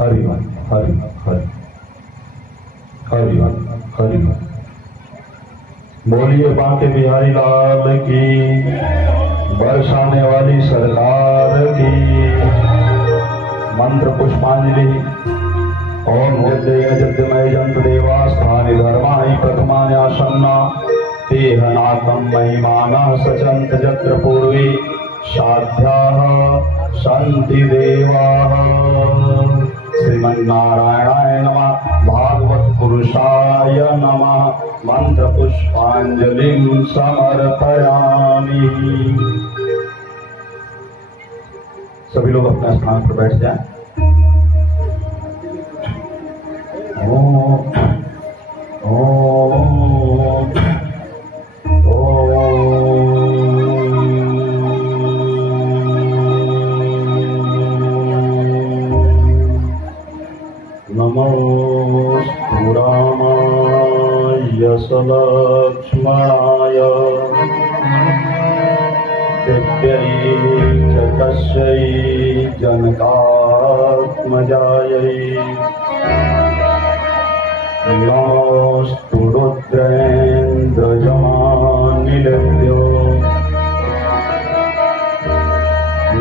हरि हरि हरि हरि हरि। बोलिए बांके बिहारी लाल की, बरसाने वाली सरकार की। मंत्र पुष्पांजलि। ओम यज्ञमय जंत देवास्थानि धर्माणि प्रथमानि आसन्ना तेह नाकं महिमानः सचन्त यत्र पूर्वे साध्याः सन्ति देवाः। श्रीमन्नारायणाय नमः। भागवत पुरुषाय नमः। मंत्र पुष्पांजलिं समर्पयामि। सभी लोग अपने स्थान पर बैठ जाएं। ओम ओम नमोस्तु रामाय सलक्ष्मणाय दिव्यै च तस्यै जनकात्मजायै। नमोस्तु रुद्रेन्द्रजमानिलेभ्यो।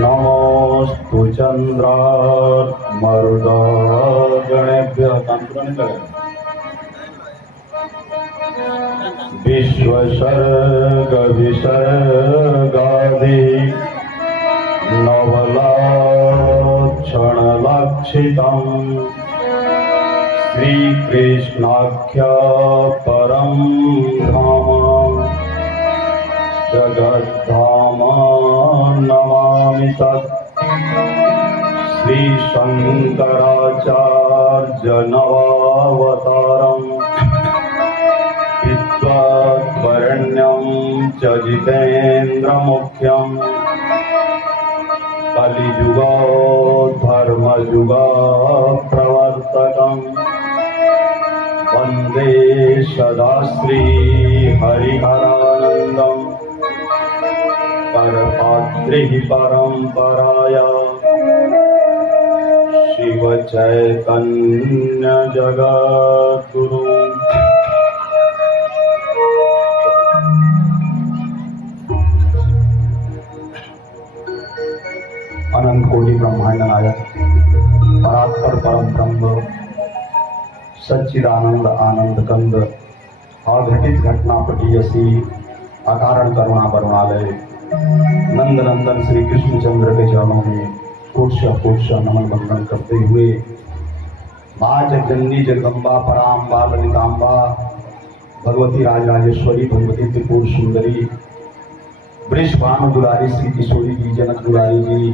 नमोस्तु चन्द्रार्कमरुदगणेभ्यः। विश्वसर्ग विसर्गादि नवलक्षणलक्षितम् श्रीकृष्णाख्य परं धाम जगद्धाम नमामि तत्। श्रीशंकराचार्य नवावतारम् विद्वद्वरेण्यं च जितेन्द्रमुख्यम् कलियुगो धर्मयुगो प्रवर्तकम् वन्दे सदा श्री हरिहरानन्दम् परपात्रिः परम्पराया शिव चैतन्य जगद्गुरु। अनंत कोटि ब्रह्मांड नायक परात्पर परम ब्रह्म सच्चिदानंद आनंद कंद अघटित घटनापटी यसी अकारण करुणा करुणालय नंद नंदन श्री कृष्णचंद्र के चरणों में कोट नमन बंदन करते हुए माँ जगजननी जगदम्बा पराम्बा ललिताम्बा भगवती राजराजेश्वरी भगवती त्रिपुर सुंदरी वृषभानु दुलारी श्री किशोरी जी जनक दुलारी जी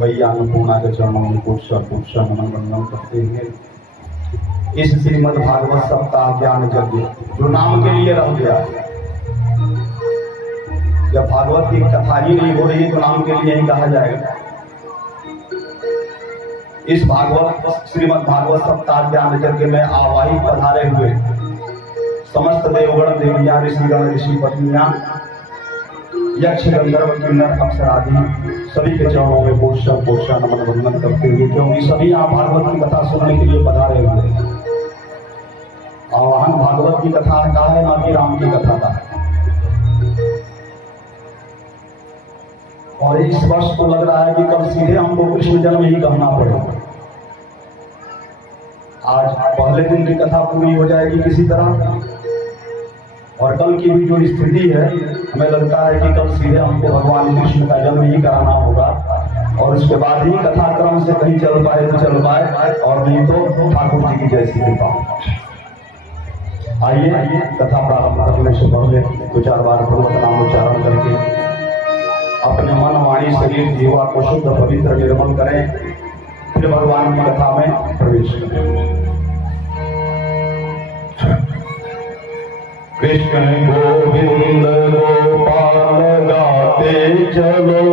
मैया अन्नपूर्णा के चरणों में कोट नमन बंदन करते हुए इस श्रीमद् भागवत सप्ताह ज्ञान यज्ञ जो नाम के लिए रह गया, जब भागवत की कथा ही नहीं हो रही तो नाम के लिए ही कहा जाएगा। इस भागवत श्रीमद् भागवत सप्ताह ज्ञान यज्ञ में आवाहित पधारे हुए समस्त देवगण देवियां ऋषिगण ऋषि पत्नियां यक्ष गंधर्व किन्नर अप्सरादि सभी के चरणों में पोषण नमन वंदन करते हुए, क्योंकि सभी यहाँ भागवत की कथा सुनने के लिए पधारे हुए हैं। आवाहन भागवत की कथा का है, ना कि राम की कथा का है। और इस वर्ष को लग रहा है कि कल सीधे हमको कृष्ण जन्म ही कहना पड़ेगा। आज पहले दिन की कथा पूरी हो जाएगी किसी तरह, और कल की भी जो स्थिति है हमें लगता है कि कल सीधे हमको भगवान कृष्ण का जन्म ही कराना होगा, और उसके बाद ही कथा क्रम से कहीं चल पाए तो चल पाए, और नहीं तो ठाकुर जी की जैसी कृपा। आइए कथा प्रारंभ करने से पहले दो चार बार भगवत नाम उच्चारण करके अपने मन वाणी शरीर जीवा को शुद्ध पवित्र निर्मल करें, फिर भगवान की कथा में प्रवेश करें। कृष्ण गोविंद गोपाल गाते चलो,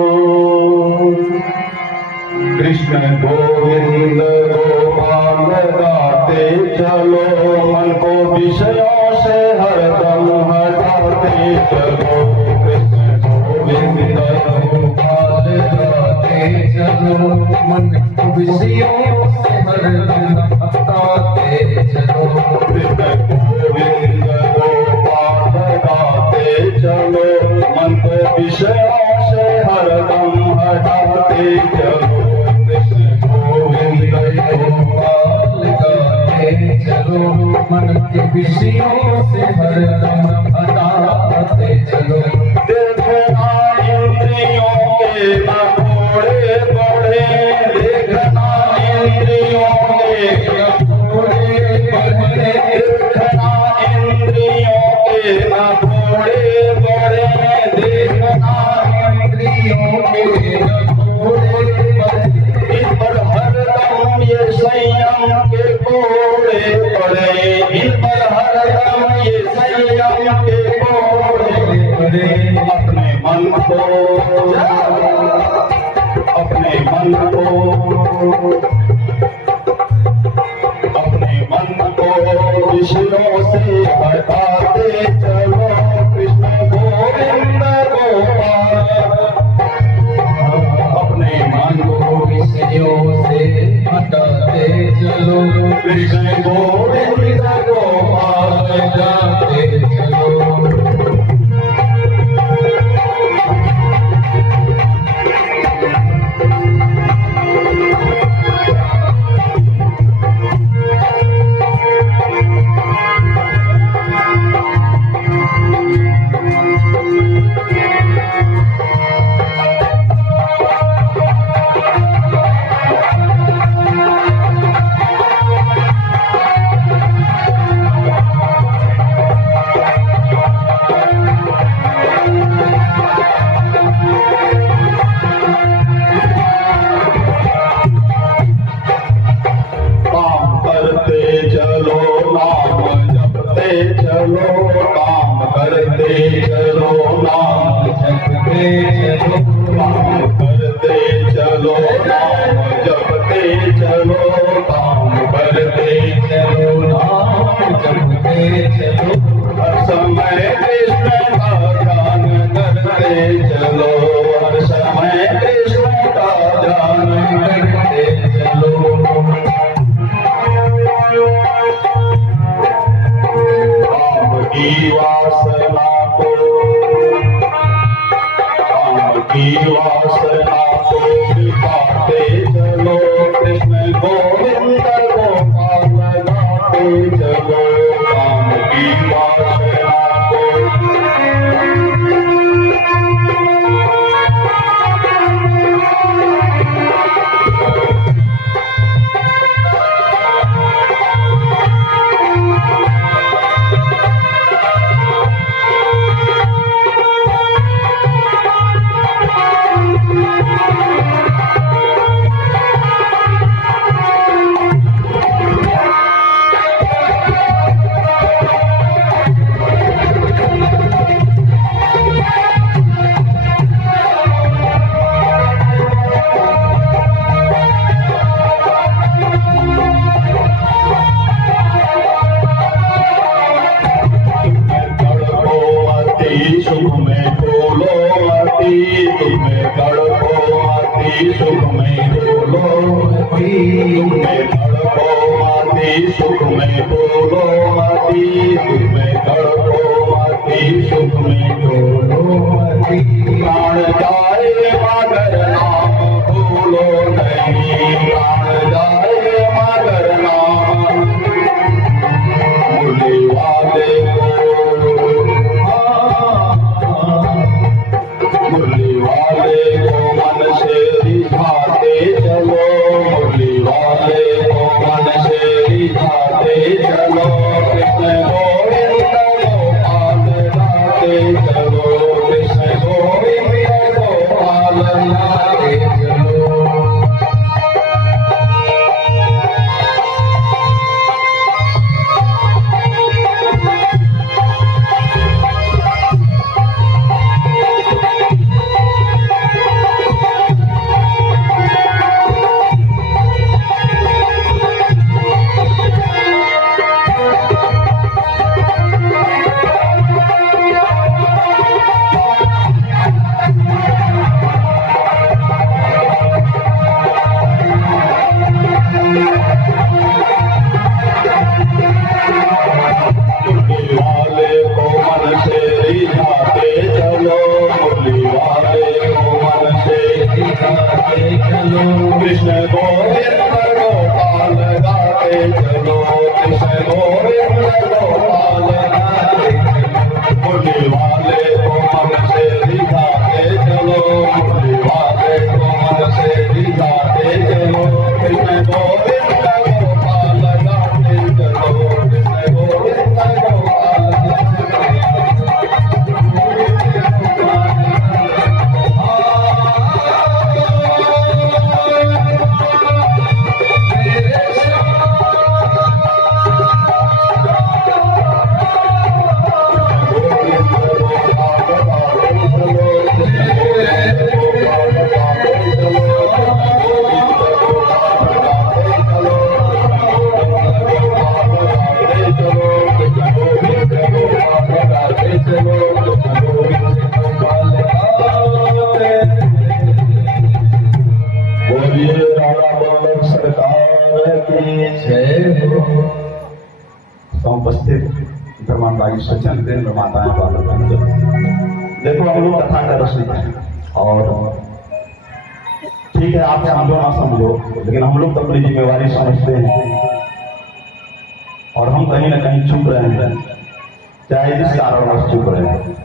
कृष्ण गोविंद गोपाल गाते चलो, मन को विषयों से हरदम हटाते चलो। कृष्ण गोविंद गोपाल गाते चलो, मन को विषयों से बताते चलो, कृष्ण गोविंद गोपाल गाते चलो, मन को विषयों से हरदम हटाते चलो। कृष्ण गोविंद गोपाल गाते चलो, मन के विषयों से हरदम हटाते चलो। देखना इंद्रियों के नखोड़े बढ़े, देखना इंद्रियों के नखोड़े बढ़े, देखना इंद्रियों के नखोड़े बढ़े, देखना इंद्रियों के नखोड़े बढ़े। इन पर हरदम ये संयम के कोड़े पड़े, इन पर हरदम ये संयम के कोड़े पड़े। अपने मन को, अपने मन को, अपने मन को विषयों से हटाते चलो। कृष्ण गोविंद गोपाल, अपने मन को विषयों से हटाते चलो, कृष्ण गोविंद गोपाल जाते चलो। चलो, काम करते चलो, नाम जपते चलो, काम करते चलो, नाम जपते चलो, काम करते चलो नाम जपते चलो। हर समय कृष्ण का ध्यान करते चलो, हर समय कृष्ण का ध्यान करते चलो। काम की वासना को, काम की वासना को मिटाते चलो। कृष्ण गोविंद गोपाल गाते चलो, काम की वासना को। सुख में डोलो अति, तुम्हें तड़पो अति, सुख में डोलो अति, तुम्हें तड़पो अति, सुख में डोलो अति, तुम्हें तड़पो अति, सुख में डोलो अति। प्राण जाए मगर नाम भूलो नहीं, प्राण जाए मगर नाम मुरली वाले को, मुरली वाले को मन से रिझाते चलो, मुरली वाले को मन से रिझाते चलो। कृष्ण गोविंद गोपाल गाते चलो, कृष्ण गोविंद गोपाल गाते चलो। बाई सचन केंद्र माताएं बालक। देखो हम लोग कथा का रसिक हैं और ठीक है आप समझो ना समझो, लेकिन हम लोग तो अपनी जिम्मेवारी समझते हैं और हम कहीं ना कहीं चुप रहे हैं, चाहे जिस कारणवश चुप रहे हैं।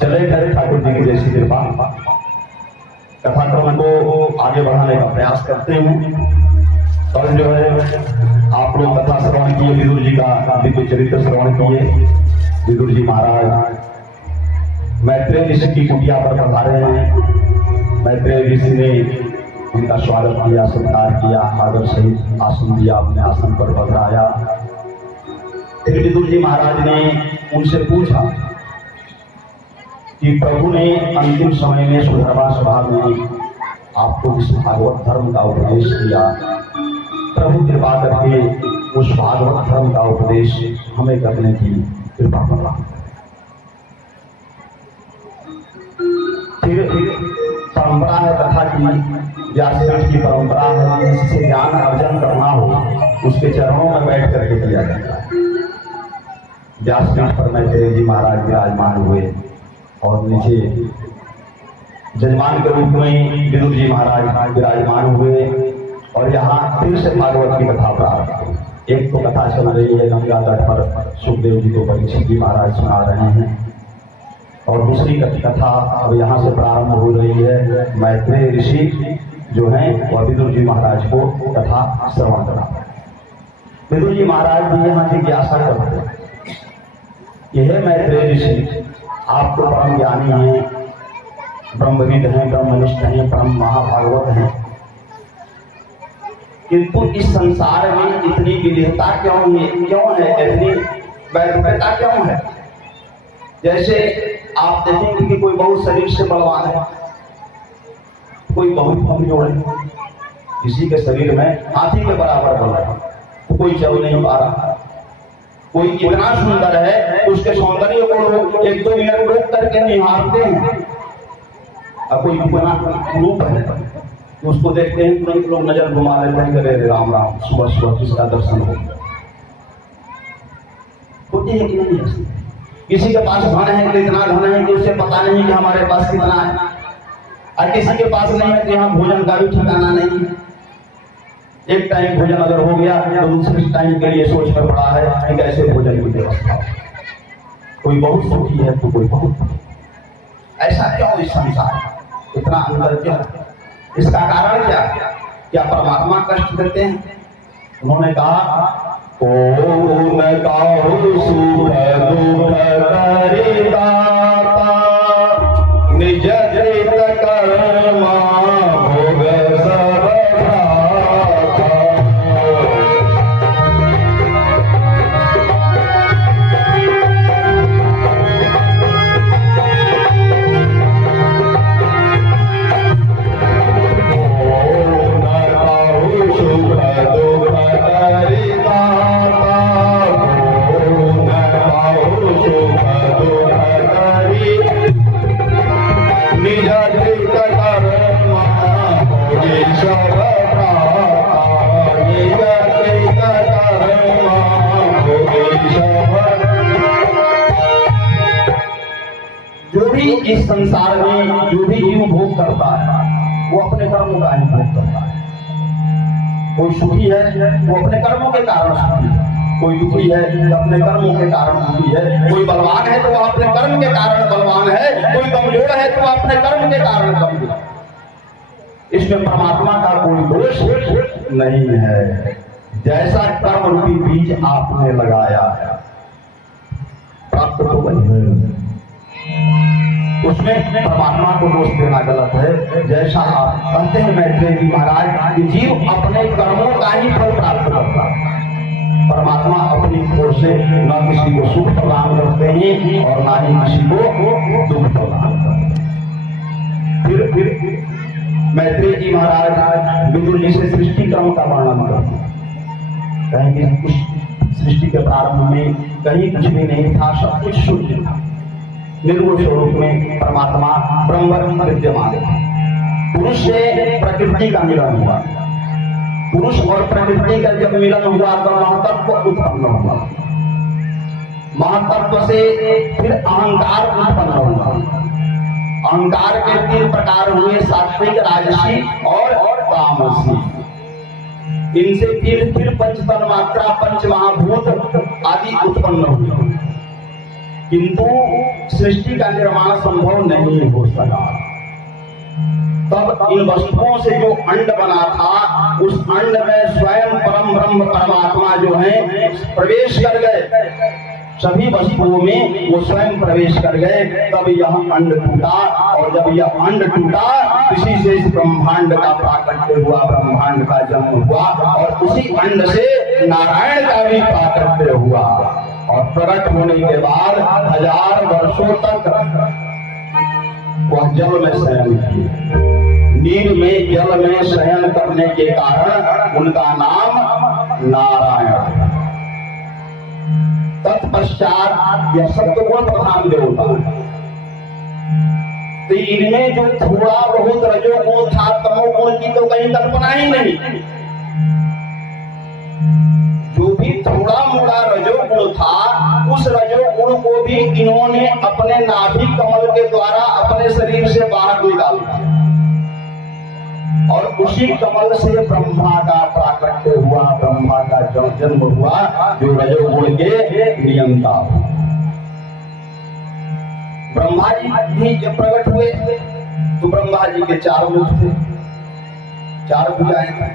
चले गए ठाकुर जी की जैसी कृपा, कथाक्रम को आगे बढ़ाने का प्रयास करते हैं। कल जो है आप लोग कथा श्रवण किए, विदुर जी का दिव्य चरित्र श्रवण किए। विदुर जी महाराज मैत्रेय ऋषि की कुटिया पर पधारे हैं। मैत्रेय ऋषि ने उनका स्वागत किया, सत्कार किया, आदर सहित आसन दिया, अपने आसन पर पधराया। फिर विदुर जी महाराज ने उनसे पूछा कि प्रभु ने अंतिम समय में सुधर्मा सभा में आपको इस भागवत धर्म का उपदेश किया, प्रभु कृपा करके उस भागवत धर्म का उपदेश हमें करने की कृपा करा। फिर परंपरा है कथा की, व्यासपीठ की परंपरा है, जिससे ज्ञान अर्जन करना हो उसके चरणों में बैठ करके किया जाता है। व्यासपीठ पर मैत्रेय जी महाराज विराजमान हुए और नीचे जजमान के रूप में विदुर जी महाराज विराजमान हुए और यहाँ फिर से भागवत की कथा प्रारंभ हुई। एक तो कथा चल रही है गंगा तट पर, सुखदेव जी को परीक्षित जी महाराज सुना रहे हैं, और दूसरी कथा अब यहाँ से प्रारंभ हो रही है। मैत्रेय ऋषि जो हैं वह विदुर जी महाराज को कथा श्रवण करा रहे हैं। विदुर जी महाराज भी यहाँ जिज्ञासा करते हैं, यह मैत्रेय ऋषि आप तो परम ज्ञानी हैं, ब्रह्मविद हैं, ब्रह्मनिष्ठ हैं, परम महाभागवत हैं, किंतु इस संसार में इतनी विविधता क्यों है, इतनी वैविधता क्यों है? जैसे आप देखेंगे कि कोई बहुत शरीर से बलवान है, कोई बहुत कमजोर है, किसी के शरीर में हाथी के बराबर बल है तो कोई चल नहीं पा रहा, कोई इतना सुंदर है उसके सौंदर्य को लोग 1-2 मिनट रोक करके निहारते हैं, और कोई इतना रूप है तो उसको देखते हैं तुरंत लोग नजर घुमा लेते हैं, करे राम राम, सुबह सुबह किसका दर्शन हो होती है कि नहीं है? किसी के पास धन है कि इतना धन है कि उसे पता नहीं कि हमारे पास कितना है, और किसी के पास नहीं है कि यहाँ भोजन का भी ठिकाना नहीं है। एक टाइम भोजन अगर हो गया तो दूसरे टाइम के लिए सोच में पड़ा है कि कैसे भोजन की व्यवस्था। कोई बहुत सुखी है तो कोई बहुत दुखी। ऐसा क्यों इस संसार इतना अंदर क्यों? इसका कारण क्या परमात्मा कष्ट देते हैं? उन्होंने कहा ओम काहु सुख दुख करि दाता, निज कृत कर्मा भोग सब भ्राता। ओम काहु सुख दुख करि दाता, ओम काहु सुख दुख करि, निज कृत कर्मा भोग सब भ्राता, निज कृत कर्मा भोग सब। जो भी इस संसार में जो भी जीव भोग करता है वो अपने कर्मों का ही भोग करता है। कोई सुखी है वो अपने कर्मों के कारण सुखी है, कोई दुखी है तो अपने कर्मों के कारण दुखी है, कोई बलवान है तो वह अपने कर्म के कारण बलवान है, कोई कमजोर है तो वह अपने कर्म के कारण कमजोर है। इसमें परमात्मा का कोई दोष नहीं है। जैसा कर्म रूपी बीज आपने लगाया प्राप्त तो वही, उसमें परमात्मा को दोष देना गलत है। जैसा आप कहते हैं मैत्रेय जी महाराज कि जीव अपने कर्मों का ही फल प्राप्त करता है, परमात्मा अपनी ओर से न किसी को सुख प्रदान करते हैं और न ही किसी को दुख प्रदान करते हैं। फिर मैत्रेय जी महाराज विदुर जी से सृष्टि क्रम का वर्णन करते हैं। कहीं कुछ सृष्टि के प्रारंभ में कहीं कुछ भी नहीं था, सब कुछ शून्य था, निर्गुण स्वरूप में परमात्मा ब्रह्म विद्यमान था। पुरुष से प्रकृति का मिलन हुआ, पुरुष और प्रकृति का जब मिलन हुआ तो महातत्व उत्पन्न हुआ, महातत्व से फिर अहंकार उत्पन्न हुआ। अहंकार के 3 प्रकार हुए, सात्विक, राजसी और तामसी। इनसे फिर पंच तन्मात्रा, पंच महाभूत आदि उत्पन्न हुए, किंतु सृष्टि का निर्माण संभव नहीं हो सका। तब इन वस्तुओं से जो अंड बना था, उस अंड में स्वयं परम ब्रह्म परमात्मा जो है प्रवेश कर गए। सभी वस्तुओं में वो स्वयं प्रवेश कर गए। तब यह अंड टूटा, और जब यह अंड टूटा, इसी से इस ब्रह्मांड का प्राकट्य हुआ, ब्रह्मांड का जन्म हुआ, और उसी अंड से नारायण का भी प्राकट्य हुआ। और प्रकट होने के बाद 1000 वर्षों तक वह जल में शयन किए। नीर में, जल में शयन करने के कारण उनका नाम नारायण। तत्पश्चात यह सत्वगुण प्रधान देवता है। तो इनमें जो थोड़ा बहुत रजोगुण था, तमोगुण की तो कहीं कल्पना ही नहीं। जो भी थोड़ा मोड़ा रजोगुण था, उस रजोगुण को भी इन्होंने अपने नाभि कमल के द्वारा अपने शरीर से बाहर निकाल दिया, और उसी कमल से ब्रह्मा का प्राकट्य हुआ, ब्रह्मा का जन्म हुआ, जो रजोगुण के नियंता। ब्रह्मा जी भी जब प्रकट हुए तो ब्रह्मा जी के 4 मुख थे, 4 भुजाएं थी।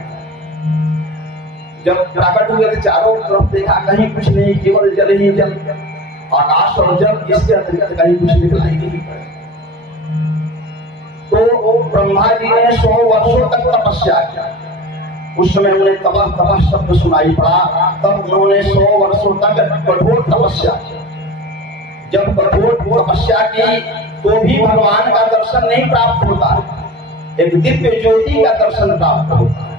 जब प्रकट हुए तो चारों तरफ देखा, कहीं कुछ नहीं, केवल जल ही जल, आकाश और जल, इसके अतिरिक्त कहीं कुछ दिखाई नहीं पड़ा। तो ब्रह्मा जी ने 100 वर्षों तक तपस्या किया। उस समय उन्हें तपह शब्द सुनाई पड़ा। तब उन्होंने 100 वर्षों तक कठोर तपस्या की। जब कठोर तपस्या की तो भी भगवान का दर्शन नहीं प्राप्त होता है, एक दिव्य ज्योति का दर्शन प्राप्त होता है।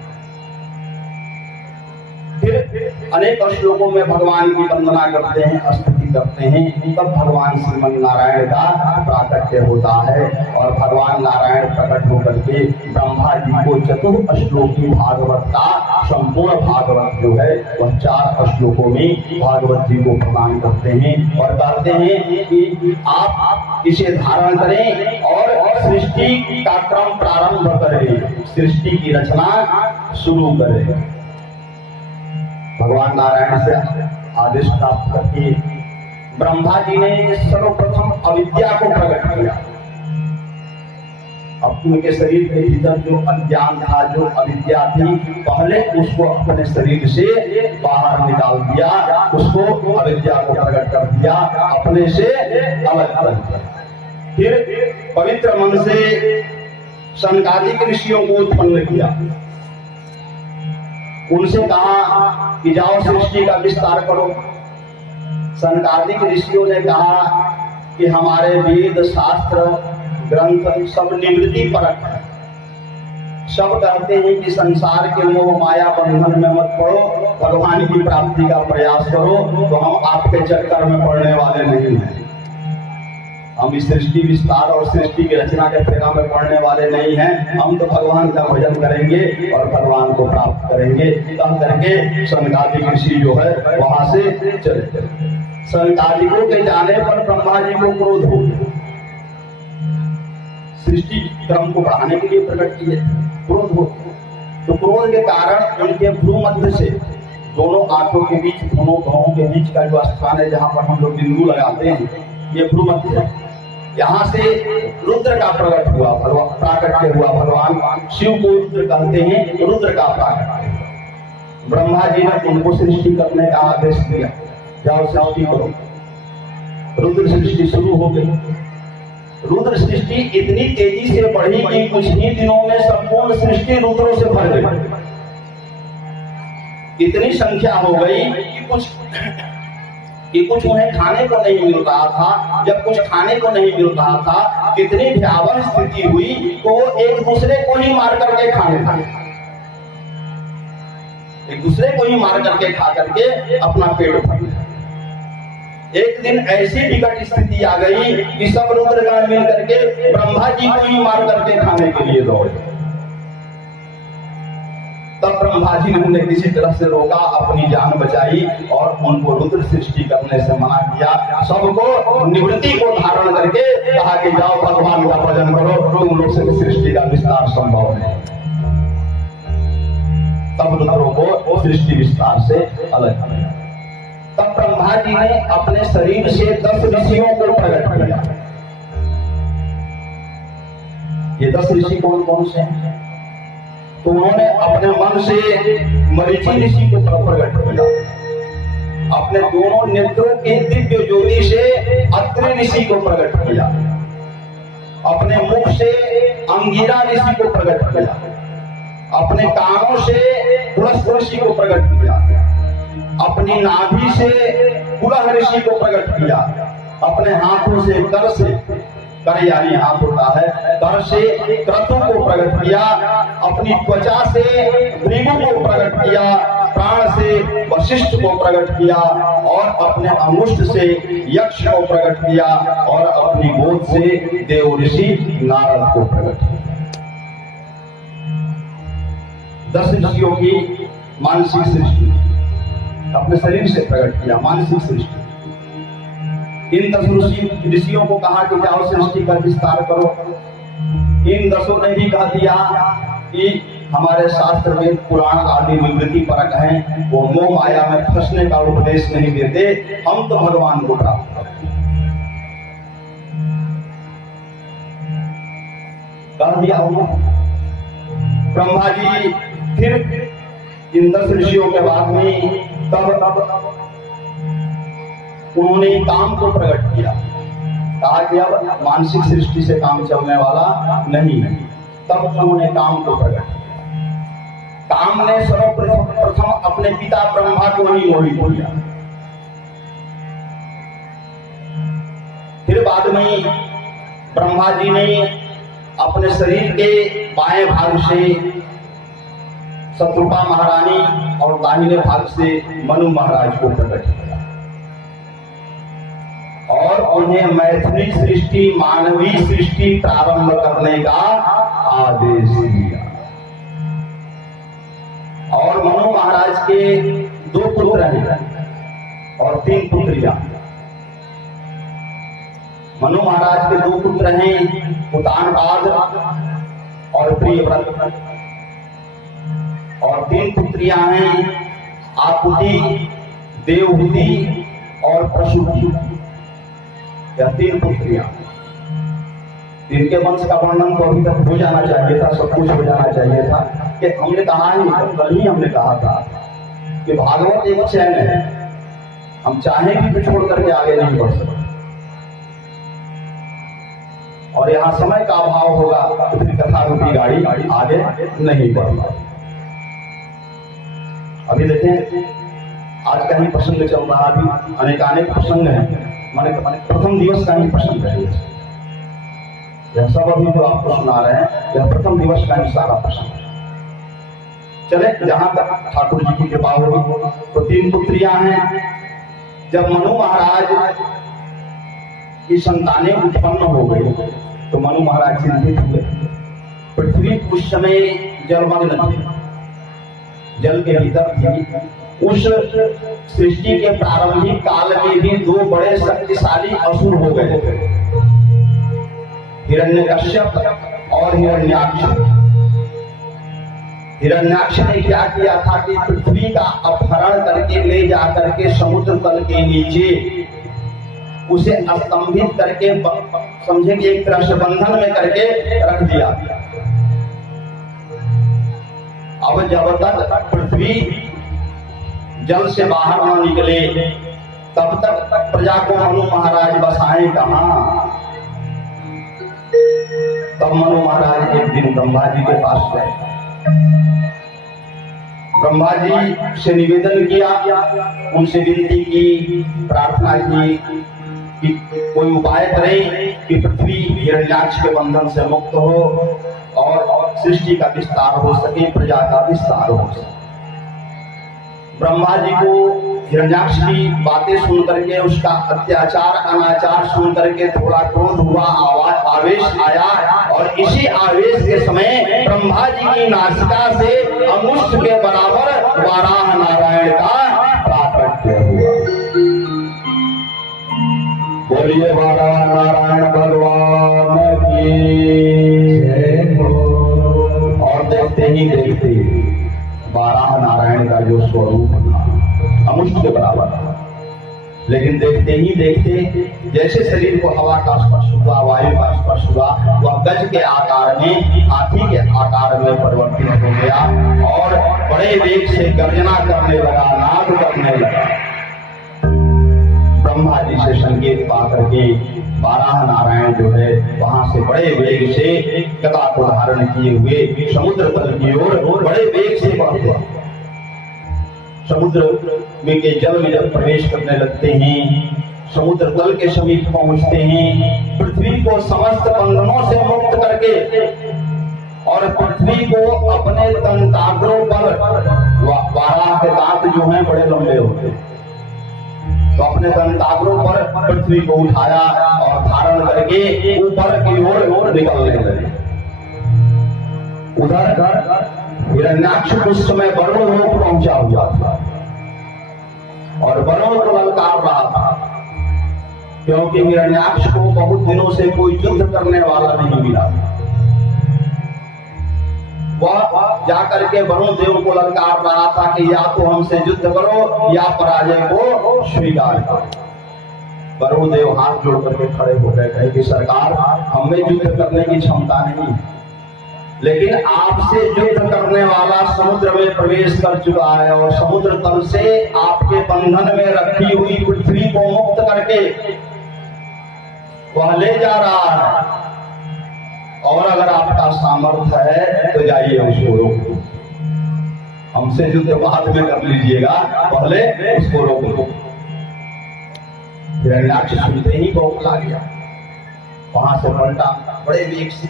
फिर अनेक श्लोकों में भगवान की वंदना करते हैं, स्तुति करते हैं, तब भगवान श्रीमन नारायण का प्राकट्य होता है। और भगवान नारायण प्रकट होकर के ब्रह्मा जी को चतुर्थ श्लोकी भागवत का संपूर्ण भागवत जो है वह 4 श्लोकों में भागवत जी को प्रदान करते हैं, और कहते हैं कि आप इसे धारण करें और सृष्टि का क्रम प्रारंभ करें, सृष्टि की रचना शुरू करें। भगवान नारायण से आदेश प्राप्त करके ब्रह्मा जी ने सर्वप्रथम अविद्या को प्रकट किया। अब उनके शरीर के भीतर जो अज्ञान था, जो अविद्या थी, पहले उसको अपने शरीर से बाहर निकाल दिया, उसको अविद्या को प्रकट कर दिया, अपने से अलग कर दिया। फिर पवित्र मन से सनकादिक ऋषियों को उत्पन्न किया। उनसे कहा कि जाओ सृष्टि का विस्तार करो। सनकादिक ऋषियों ने कहा कि हमारे वेद, शास्त्र, ग्रंथ सब निवृत्ति परक है। सब कहते हैं कि संसार के मोह माया बंधन में मत पड़ो, भगवान की प्राप्ति का प्रयास करो। तो हम आपके चक्कर में पड़ने वाले नहीं हैं। हम इस सृष्टि विस्तार और सृष्टि की रचना के फेरा में पड़ने वाले नहीं हैं। हम तो भगवान का भजन करेंगे और भगवान को प्राप्त करेंगे। कह करके सनकादिक ऋषि जो है वहां से चले। सनकादिकों के जाने पर ब्रह्मा जी को क्रोध हो गया। सृष्टि क्रम को बढ़ाने के लिए प्रकट किए, क्रोध हो। तो क्रोध के कारण उनके भ्रू मध्य से, दोनों आंखों के बीच, दोनों भवों के बीच का जो स्थान है जहाँ पर हम लोग बिंदु लगाते हैं, ये भ्रू मध्य है। यहाँ से रुद्र का प्रकट हुआ, प्राकट्य हुआ। भगवान शिव को रुद्र कहते हैं, रुद्र का प्राकट्य। ब्रह्मा जी ने उनको सृष्टि करने का आदेश दिया, जाओ सृष्टि करो। रुद्र सृष्टि शुरू हो गई। रुद्र सृष्टि इतनी तेजी से बढ़ी कि कुछ ही दिनों में संपूर्ण सृष्टि रुद्रों से भर गई। इतनी संख्या हो गई कि कुछ उन्हें खाने को नहीं मिल रहा था। जब कुछ खाने को नहीं मिल रहा था, कितनी भयावह स्थिति हुई तो एक दूसरे को ही मार करके खाने लगे। एक दूसरे को ही मार करके खा करके अपना पेट भर लिया। एक दिन ऐसी विकट स्थिति आ गई कि सब रुद्रगण मिल करके ब्रह्मा जी को ही मार करके खाने के लिए दौड़े। तब ब्रह्मा जी ने उन्हें किसी तरह से रोका, अपनी जान बचाई और उनको रुद्र सृष्टि करने से मना किया। सबको निवृत्ति को धारण करके कहा कि जाओ भगवान का भजन करो, तुम लोग से सृष्टि का विस्तार संभव है। तब रुद्रों को सृष्टि विस्तार से अलग किया। तब ब्रह्मा जी ने अपने शरीर से 10 ऋषियों को प्रकट किया। ये 10 ऋषि कौन कौन से हैं? तो उन्होंने अपने मन से मरीचि ऋषि को प्रकट किया, अपने दोनों नेत्रों की दिव्य ज्योति से अत्रि ऋषि को प्रकट किया, अपने मुख से अंगिरा ऋषि को प्रकट किया, अपने कानों से पुलस्त्य ऋषि को प्रकट किया, अपनी नाभि से पुलह ऋषि को प्रकट किया, अपने हाथों से कर से, कर यानी हाथ होता है, कर से क्रतु को प्रकट किया, अपनी त्वचा से भृगु को प्रकट किया, प्राण से वशिष्ठ को प्रकट किया और अपने अंगुष्ठ से यक्ष को प्रकट किया और अपनी गोद से देव ऋषि नारद को प्रकट किया। 10 ऋषियों की मानसिक सृष्टि अपने शरीर से प्रकट किया, मानसिक सृष्टि। इन 10 ऋषियों को कहा कि जाओ सृष्टि का विस्तार करो। इन 10 ने भी कह दिया कि हमारे शास्त्र में पुराण आदि विवृति परक हैं, वो मोह माया में फंसने का उपदेश नहीं देते, हम तो भगवान को प्राप्त करें। कह दिया उन्होंने। ब्रह्मा जी फिर इन 10 ऋषियों के बाद में तब उन्होंने काम को प्रकट किया, कहा कि अब मानसिक सृष्टि से काम चलने वाला नहीं है। तब उन्होंने काम को प्रकट किया। काम ने सर्वप्रथम अपने पिता ब्रह्मा को ही मोहित किया। फिर बाद में ब्रह्मा जी ने अपने शरीर के बाएं भाग से शत्रुपा महारानी और दाहिने भाग से मनु महाराज को प्रकट किया और उन्हें मैथिली सृष्टि, मानवीय सृष्टि प्रारंभ करने का आदेश दिया। और मनु महाराज के 2 पुत्र हैं और 3 पुत्रियां। मनु महाराज के 2 पुत्र हैं, उतानपाद और प्रियव्रत, और 3 पुत्रियां हैं, आकुति, देवहूति और प्रसूति। यह 3 पुत्रियां। इनके वंश का वर्णन तो अभी तक हो जाना चाहिए था, सब कुछ हो जाना चाहिए था। कि हमने कहा ही, कल ही हमने कहा था कि भागवत एक चैन है, हम चाहें भी छोड़ करके आगे नहीं बढ़ सकते, और यहाँ समय का अभाव होगा तो फिर कथा रूपी गाड़ी आगे नहीं बढ़ पाएगी। अभी देखें, आज का ही प्रसंग चल रहा, अभी अनेकानेक प्रसंग हैं, माने प्रथम दिवस का ही प्रसंग है यह सब। अभी जो आपको सुना रहे हैं यह प्रथम दिवस का ही सारा प्रसंग है। चले, जहां तक ठाकुर जी की कृपा होगी। तो 3 पुत्रियां हैं। जब मनु महाराज की संतानें उत्पन्न हो गई तो मनु महाराज चिंतित हुए। पृथ्वी उस समय जलमग्न थी, जल के भीतर थी। उस सृष्टि के प्रारंभिक काल में भी 2 बड़े शक्तिशाली असुर हो गए थे, हिरण्यकश्यप और हिरण्याक्ष। हिरण्याक्ष ने क्या किया था कि पृथ्वी का अपहरण करके ले जाकर के समुद्र तल के नीचे उसे स्तंभित करके, समझे कि एक तरह से बंधन में करके रख दिया। अब जब तक पृथ्वी जल से बाहर न निकले तब तक प्रजा को मनु महाराज बसाए कहां। तब मनु महाराज एक दिन ब्रह्मा जी के पास गए। ब्रह्मा जी से निवेदन किया, उनसे विनती की, प्रार्थना की कि कोई उपाय करें कि पृथ्वी हिरण्याक्ष के बंधन से मुक्त हो और सृष्टि का विस्तार हो सके, प्रजा का विस्तार हो सके। ब्रह्मा जी को हिरण्याक्ष की बातें सुन करके, उसका अत्याचार अनाचार सुन करके थोड़ा क्रोध हुआ, आवेश आया, और इसी आवेश के समय ब्रह्मा जी की नासिका से अंगुष्ठ के बराबर वाराह नारायण का प्राकट्य हुआ। बोलिए वाराह नारायण भगवान की जय हो। और देखते ही देखते वाराह नारायण का जो स्वरूप था अमुष्ट के बराबर था, लेकिन देखते ही देखते जैसे शरीर को हवा का स्पर्श हुआ, वायु का स्पर्श हुआ, वह गज के आकार में, हाथी के आकार में परिवर्तित हो गया और बड़े वेग से गर्जना करने लगा, नाद करने लगा। ब्रह्मा जी से संकेत पा करके वाराह नारायण जो है वहां से बड़े वेग से गदा को धारण किए हुए समुद्र तल की ओर बड़े वेग से बढ़ते हैं। समुद्र में के जल में जब प्रवेश करने लगते हैं, समुद्र तल के समीप पहुंचते हैं, पृथ्वी को समस्त बंधनों से मुक्त करके और पृथ्वी को अपने तंताग्रों पर, वाराह के दांत जो हैं बड़े लंबे होते हैं, तो अपने तंताग्रों पर पृथ्वी को उठाया और धारण करके ऊपर की ओर निकलने लगे। उधर हिरण्याक्ष उस समय वरुण लोक पहुंचा हुआ था और वरुण को ललकार रहा था, क्योंकि हिरण्याक्ष को बहुत दिनों से कोई युद्ध करने वाला नहीं मिला। वह जाकर के वरुण देव को ललकार रहा था कि या तो हमसे युद्ध करो या पराजय को स्वीकार करो। वरुण देव हाथ जोड़ करके खड़े हो गए, कहे कि सरकार, हमें युद्ध करने की क्षमता नहीं, लेकिन आपसे युद्ध करने वाला समुद्र में प्रवेश कर चुका है और समुद्र तल से आपके बंधन में रखी हुई पृथ्वी को मुक्त करके वह ले जा रहा है, और अगर आपका सामर्थ्य है तो जाइए उसको रोको। हमसे युद्ध बाद में कर लीजिएगा, पहले उसको रोको। हिरण्याक्ष सुनते ही बौखला गया, वहां से पलटा बड़े वेग से,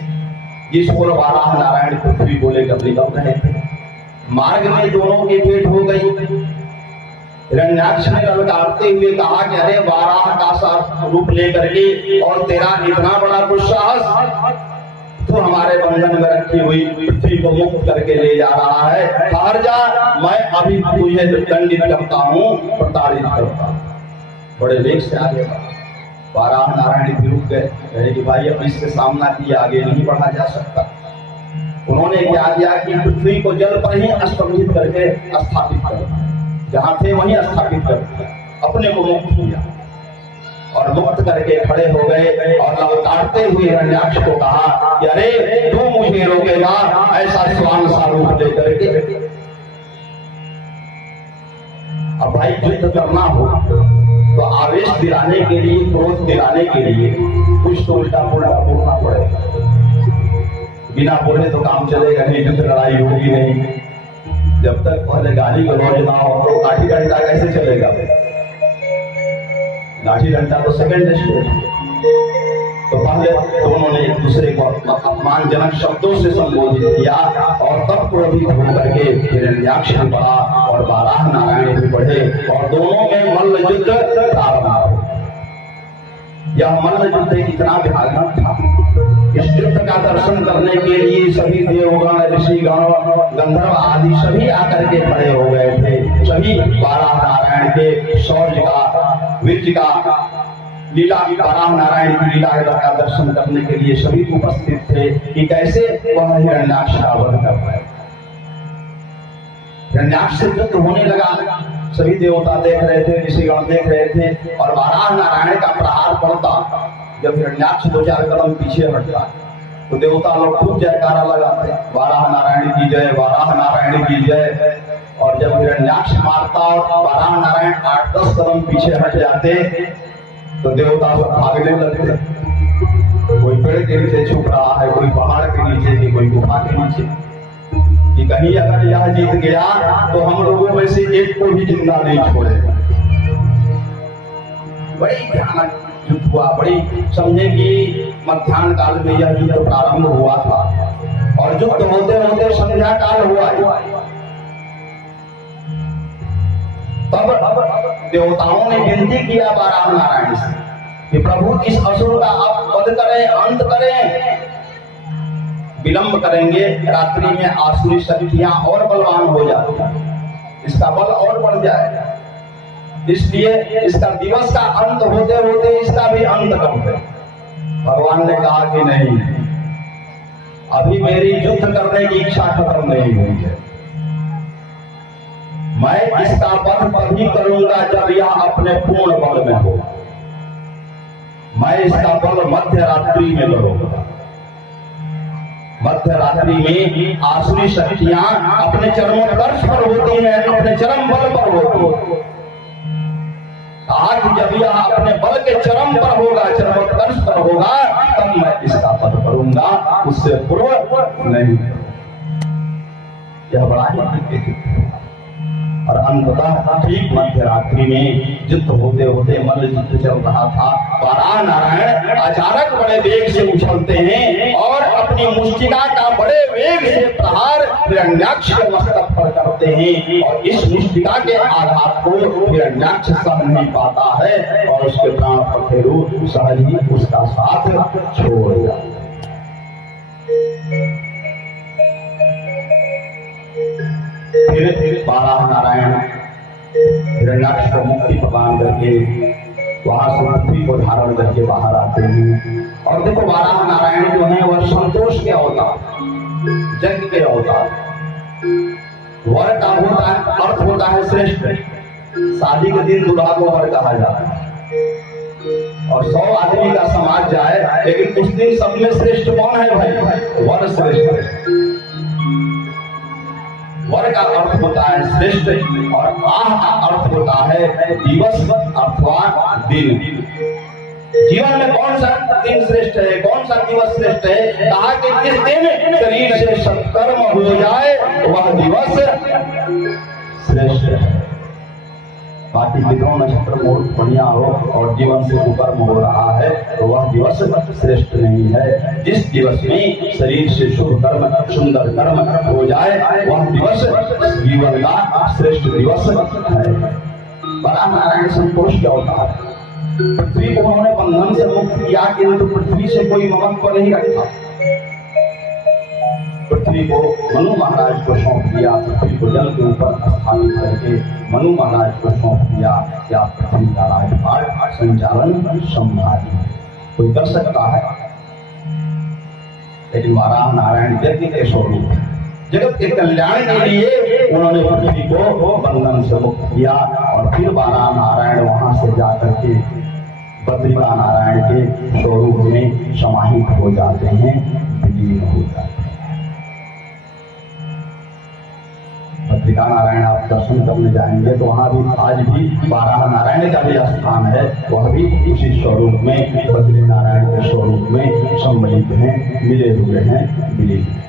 जिस ओर वाराह नारायण पृथ्वी को लेकर निकल रहे थे। मार्ग में दोनों की भेंट हो गई। हिरण्याक्ष ने ललकारते हुए कहा कि अरे वाराह का सा रूप लेकर के और तेरा इतना बड़ा दुस्साहस, तो हमारे बंधन में रखी हुई पृथ्वी को मुक्त करके ले जा रहा है, ठहर जा, मैं अभी तुझे दंडित करता हूँ, प्रताड़ित करता हूँ। बड़े वेग से आगे बढ़ा। वाराह नारायण भी रुक गए, कहे कि भाई अब इससे सामना किए आगे नहीं बढ़ा जा सकता। उन्होंने क्या किया कि पृथ्वी को जल पर ही स्तंभित करके स्थापित कर, जहां थे वहीं स्थापित कर दिया, अपने को मुक्त किया और मुक्त करके खड़े हो गए और ललकारते हुए हिरण्याक्ष को कहा कि अरे तू मुझे रोकेगा ऐसा स्वांग सा रूप लेकर के। अब भाई युद्ध करना हो तो आवेश दिलाने के लिए, क्रोध दिलाने के लिए कुछ तो उल्टा पुल्टा बोलना पड़ेगा। बिना बोले तो काम चलेगा नहीं, युद्ध लड़ाई होगी नहीं। जब तक पहले गाली गलौज ना हो तो लाठी डंडा कैसे चलेगा? लाठी डंडा तो सेकंड स्टेज। तो पहले दोनों ने एक दूसरे को अपमानजनक शब्दों से संबोधित किया और तब क्रोधित होकर के हिरण्याक्ष भी बढ़ा और वाराह नारायण भी बढ़े और दोनों में मल्ल युद्ध प्रारंभ हुआ। यह मल्ल युद्ध इतना भयानक था, इस युद्ध का दर्शन करने के लिए सभी देवगण, ऋषिगण, गंधर्व आदि सभी आकर के खड़े हो गए थे। सभी वाराह नारायण के शौर्य का, वीर्य का, लीला, वाराह नारायण की लीला का दर्शन करने के लिए सभी उपस्थित थे कि कैसे वह हिरण्याक्ष का वध कर पाए। हिरण्याक्ष से युद्ध होने लगा, सभी देवता देख रहे थे, ऋषिगण देख रहे थे और वाराह नारायण का प्रहार पड़ता। जब हिरण्याक्ष 2-4 कदम पीछे हटता तो देवता लोग खूब जयकारा लगाते, वाराह नारायण की जय, वाराह नारायण की जय। और जब हिरण्याक्ष मारता और वाराह नारायण 8-10 कदम पीछे हट जाते तो देवता सब भागने लगते। कोई पेड़ के नीचे छुप रहा है, कोई पहाड़ के नीचे, कि कोई गुफा के नीचे, कि कहीं अगर यह जीत गया तो हम लोगों में से एक को भी जिंदा नहीं छोड़ेगा। बड़ी भयानक युद्ध हुआ। बड़ी समझे कि मध्याह्न काल में यह युद्ध प्रारंभ हुआ था और युद्ध होते होते संध्या काल हुआ। तब देवताओं ने विनती किया वाराह नारायण से कि प्रभु इस असुर का आप वध करें, अंत करें। विलंब करेंगे रात्रि में आसुरी शक्तियां और बलवान हो जाती हैं, इसका बल और बढ़ जाएगा, इसलिए इसका दिवस का अंत होते होते इसका भी अंत कर दे। भगवान ने कहा कि नहीं, अभी मेरी युद्ध करने की इच्छा खत्म नहीं हुई है, मैं इसका वध तभी करूंगा जब यह अपने पूर्ण बल में हो। मैं इसका बल मध्य रात्रि में करूंगा। मध्य रात्रि में आसुरी शक्तियां अपने चरमोत्कर्ष पर होती हैं, अपने चरम बल पर होती है। आज जब यह अपने बल के चरम पर होगा, चरमोत्कर्ष पर होगा, तब मैं इसका वध करूंगा, उससे पूर्व नहीं। यह बड़ा ही और अंततः ठीक मध्य रात्रि में युद्ध होते होते मल्ल युद्ध चल रहा था। वाराह नारायण अचानक बड़े वेग से उछलते हैं और अपनी मुष्टिका का बड़े वेग से प्रहार हिरण्याक्ष के मस्तक पर करते हैं और इस मुष्टिका के आघात को हिरण्याक्ष सह नहीं पाता है और उसके प्राण पखेरु सहज ही उसका साथ छोड़ जाते हैं। फिर वाराह नारायण हिरण्याक्ष को मुक्ति प्रदान करके वहां से पृथ्वी को धारण करके बाहर आते हैं। और देखो वाराह नारायण जो है वह संतोष के अवतार, यज्ञ के अवतार। वर का होता है, अर्थ होता है श्रेष्ठ। शादी के दिन दूल्हा को वर कहा जाता है और 100 आदमी का समाज जाए, लेकिन उस दिन सब में श्रेष्ठ कौन है भाई? वर श्रेष्ठ है। वर का अर्थ होता है श्रेष्ठ और आह का अर्थ होता है दिवस अथवा दिन। जीवन में कौन सा दिन श्रेष्ठ है, कौन सा दिवस श्रेष्ठ है? कहा कि जिस दिन शरीर से सत्कर्म हो जाए वह दिवस श्रेष्ठ है। बाकी विद्रोह नक्षत्र मुहूर्त बढ़िया हो और जीवन से कुकर्म हो रहा है तो वह दिवस श्रेष्ठ नहीं है। जिस दिवस में शरीर से शुभ कर्म, सुंदर कर्म हो जाए वह दिवस जीवन का श्रेष्ठ दिवस है। वाराह नारायण संतोष के अवतार है। पृथ्वी को उन्होंने बंधन से मुक्त किया, किंतु पृथ्वी से कोई ममत्व नहीं रखा। पृथ्वी को मनु महाराज को सौंप दिया, पृथ्वी को जल के ऊपर स्थापित करके मनु महाराज को सौंप दिया कि आप पृथ्वी का राजपाट संचालन संभालिए। कोई कर सकता है, लेकिन वाराह नारायण यज्ञ के स्वरूप जगत के कल्याण के लिए उन्होंने पृथ्वी को बंधन से मुक्त किया। और फिर वाराह नारायण वहां से जाकर के बद्रिका नारायण के स्वरूप में समाहित हो जाते हैं, विलीन हो जाते हैं। बद्रिका नारायण आप दर्शन करने जाएंगे तो वहां भी आज भी वाराह नारायण का भी स्थान है, वह भी उसी स्वरूप में बद्री नारायण के स्वरूप में सम्मिलित हैं, मिले हुए हैं, विलीन हैं।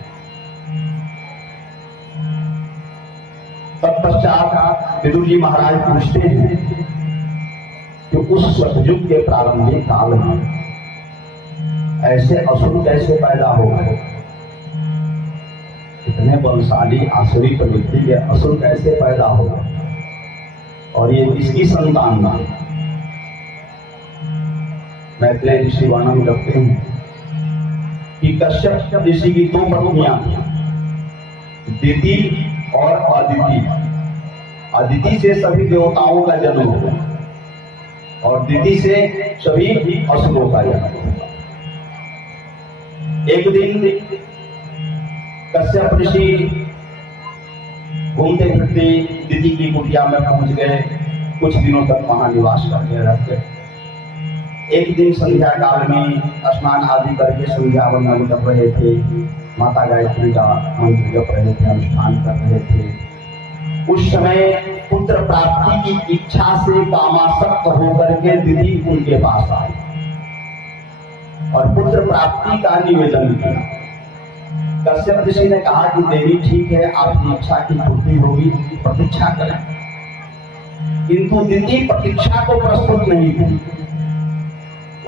तत्पश्चात विदुर जी महाराज पूछते हैं कि उस सतयुग के प्रारंभिक काल में ऐसे असुर कैसे पैदा हो गए? इतने बलशाली आसुरी प्रवृत्ति के असुर कैसे पैदा हो गए? और ये किसकी संतान थी? मैत्रेय ऋषि वर्णन करते हैं कि कश्यप ऋषि की 2 पत्नियां थी, दिति और अदिति। अदिति से सभी देवताओं का जन्म हुआ और दिति से सभी असुरों का जन्म हुआ। एक दिन कश्यप ऋषि घूमते फिरते दिति की कुटिया में पहुंच गए, कुछ दिनों तक वहां निवास करके रह गए। एक दिन संध्या काल में स्नान आदि करके संध्या वंदन कर रहे थे, माता गायत्री का मंत्र जप रहे थे, अनुष्ठान कर रहे थे। उस समय पुत्र प्राप्ति की इच्छा से कामासक्त होकर के दिति उनके पास आई और पुत्र प्राप्ति का निवेदन किया। कश्यप ऋषि ने कहा कि देवी ठीक है, आपकी इच्छा की पूर्ति होगी, प्रतीक्षा करें। किंतु दिति प्रतीक्षा को प्रस्तुत नहीं थी।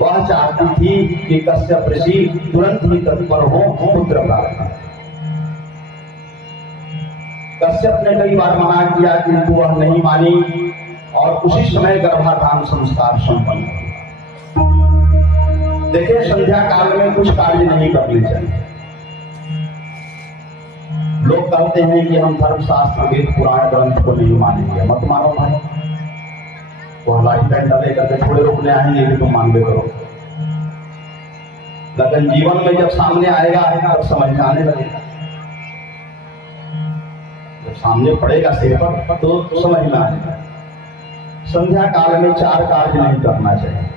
वह चाहती थी कि कश्यप ऋषि तुरंत ही तत्पर हो पुत्र प्राप्ति। कश्यप ने कई बार मना किया किंतु वह नहीं मानी और उसी समय गर्भाधान संस्कार संपन्न हुआ। देखिए, संध्या काल में कुछ कार्य नहीं करने चाहिए। लोग कहते हैं कि हम धर्मशास्त्र वेद पुराण ग्रंथ को नहीं मानेंगे। मत मानो भाई, वो हमारी पेंट डाले करके थोड़े रोकने आएंगे कि तुम मानवे करो, लेकिन जीवन में जब सामने आएगा तब समझ में आने लगेगा। जब सामने पड़ेगा सिर पर तो समझ में आएगा। संध्या काल में 4 कार्य नहीं करना चाहिए।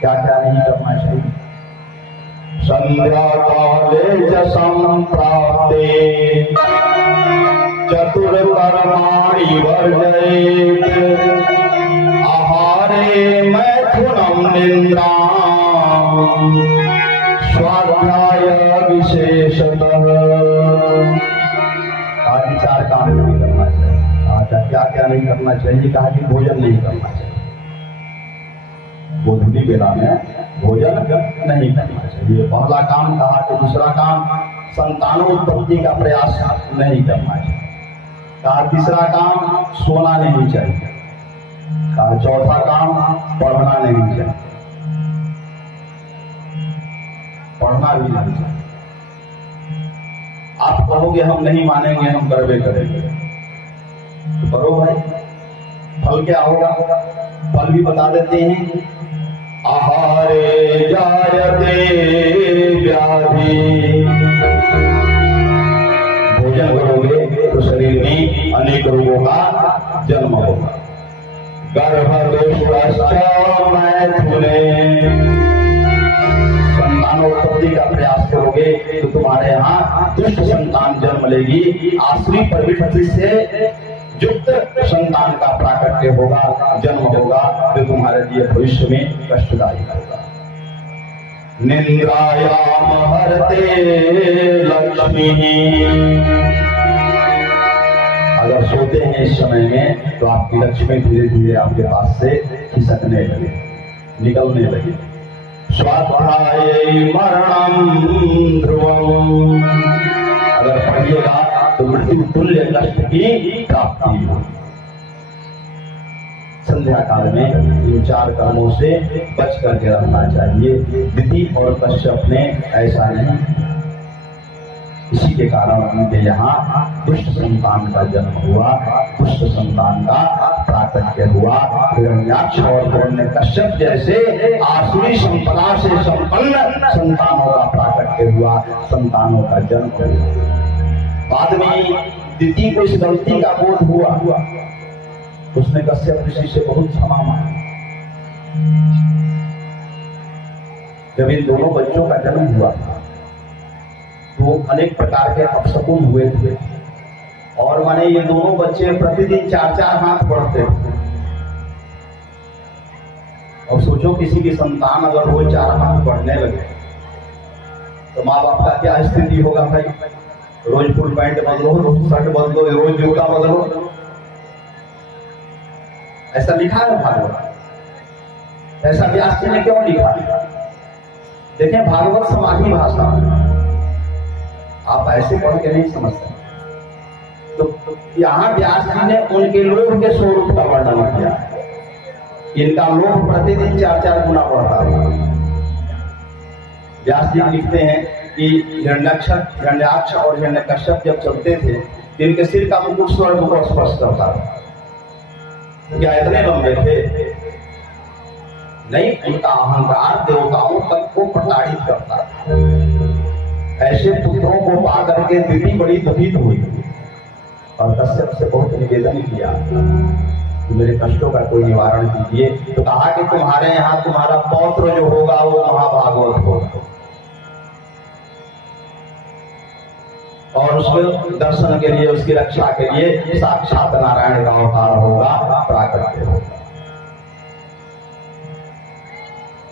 क्या क्या नहीं करना चाहिए? संध्या काले च संप्राप्ते चतुर्कर्माणि वर्जयेत् आहारे मैथुनं निद्रां स्वाध्याय विशेषतः। आज 4 काम नहीं करना चाहिए। क्या क्या नहीं करना चाहिए? कहा कि भोजन नहीं करना चाहिए। गोधूली बेला में भोजन नहीं करना चाहिए, पहला काम कहा। कि दूसरा काम संतानोत्पत्ति का प्रयास नहीं करना चाहिए। कहा तीसरा काम सोना नहीं चाहिए। कहा चौथा काम पढ़ना नहीं चाहिए, पढ़ना भी नहीं चाहिए। आप कहोगे हम नहीं मानेंगे, हम करवे करेंगे, तो करो भाई। फल क्या होगा? फल भी बता देते हैं। आहारे जायते व्याधि, भोजन करोगे तो शरीर में अनेक रोगों का जन्म होगा। गर्भदोषश्च मैथुने, संतानोत्पत्ति का प्रयास करोगे तो तुम्हारे यहाँ दुष्ट संतान जन्म लेगी। आसुरी प्रवृत्ति से युक्त संतान का प्राकट्य होगा, जन्म होगा, जो तुम्हारे लिए भविष्य में कष्टदायी होगा। निंद्रायाम हरते लक्ष्मी, अगर सोते हैं इस समय में तो आपकी लक्ष्मी धीरे धीरे आपके पास से खिसकने लगे, निकलने लगे। स्वाध्याय मरणं ध्रुवम्, अगर पढ़िएगा तो मृत्यु तुल्य कष्ट की प्राप्ति हो। संध्या काल में इन 4 कर्मों से बच करके रहना चाहिए। दिति और कश्यप ने ऐसा नहीं, इसी के कारण उनके यहाँ दुष्ट संतान का जन्म हुआ, दुष्ट संतान का प्राकट्य हुआ। हिरण्याक्ष और हिरण्यकश्यप जैसे आसुरी संपदा से संपन्न संतानों का प्राकट्य हुआ, संतानों का जन्म हुआ। बाद में दिति को इस गलती का बोध हुआ, उसने कश्यप ऋषि से बहुत क्षमा मांगी। जब इन दोनों बच्चों का जन्म हुआ था तो अनेक प्रकार के अपशकुन हुए थे, और माने ये दोनों बच्चे प्रतिदिन 4-4 हाथ बढ़ते थे। और सोचो किसी की संतान अगर रोज 4 हाथ बढ़ने लगे तो माँ बाप का क्या स्थिति होगा भाई? रोज फुल पैंट बदलो, रोज शर्ट बदलो, रोज जूता बदलो। ऐसा लिखा है भागवत। ऐसा व्यास जी ने क्यों लिखा? देखें, भागवत समाधि भाषा, आप ऐसे पढ़ के नहीं समझते। तो यहाँ व्यास जी ने उनके लोभ के स्वरूप का वर्णन किया। इनका लोभ प्रतिदिन 4-4 गुना बढ़ता है। व्यास जी लिखते हैं कि हिरण्याक्ष और हिरण्यकश्यप जब चलते थे तो इनके सिर का मुकुट स्वर्ग को स्पर्श करता था। क्या इतने लंबे थे? नहीं, उनका अहंकार देवताओं तक को प्रताड़ित करता था। ऐसे पुत्रों को पा करके दिति बड़ी दुखित हुई और कश्यप से बहुत निवेदन किया कि मेरे कष्टों का कोई निवारण कीजिए। तो कहा कि तुम्हारे यहाँ तुम्हारा पौत्र जो होगा वो महाभागवत होगा, और उसके दर्शन के लिए, उसकी रक्षा के लिए साक्षात नारायण का अवतार होगा, प्राकट्य होगा।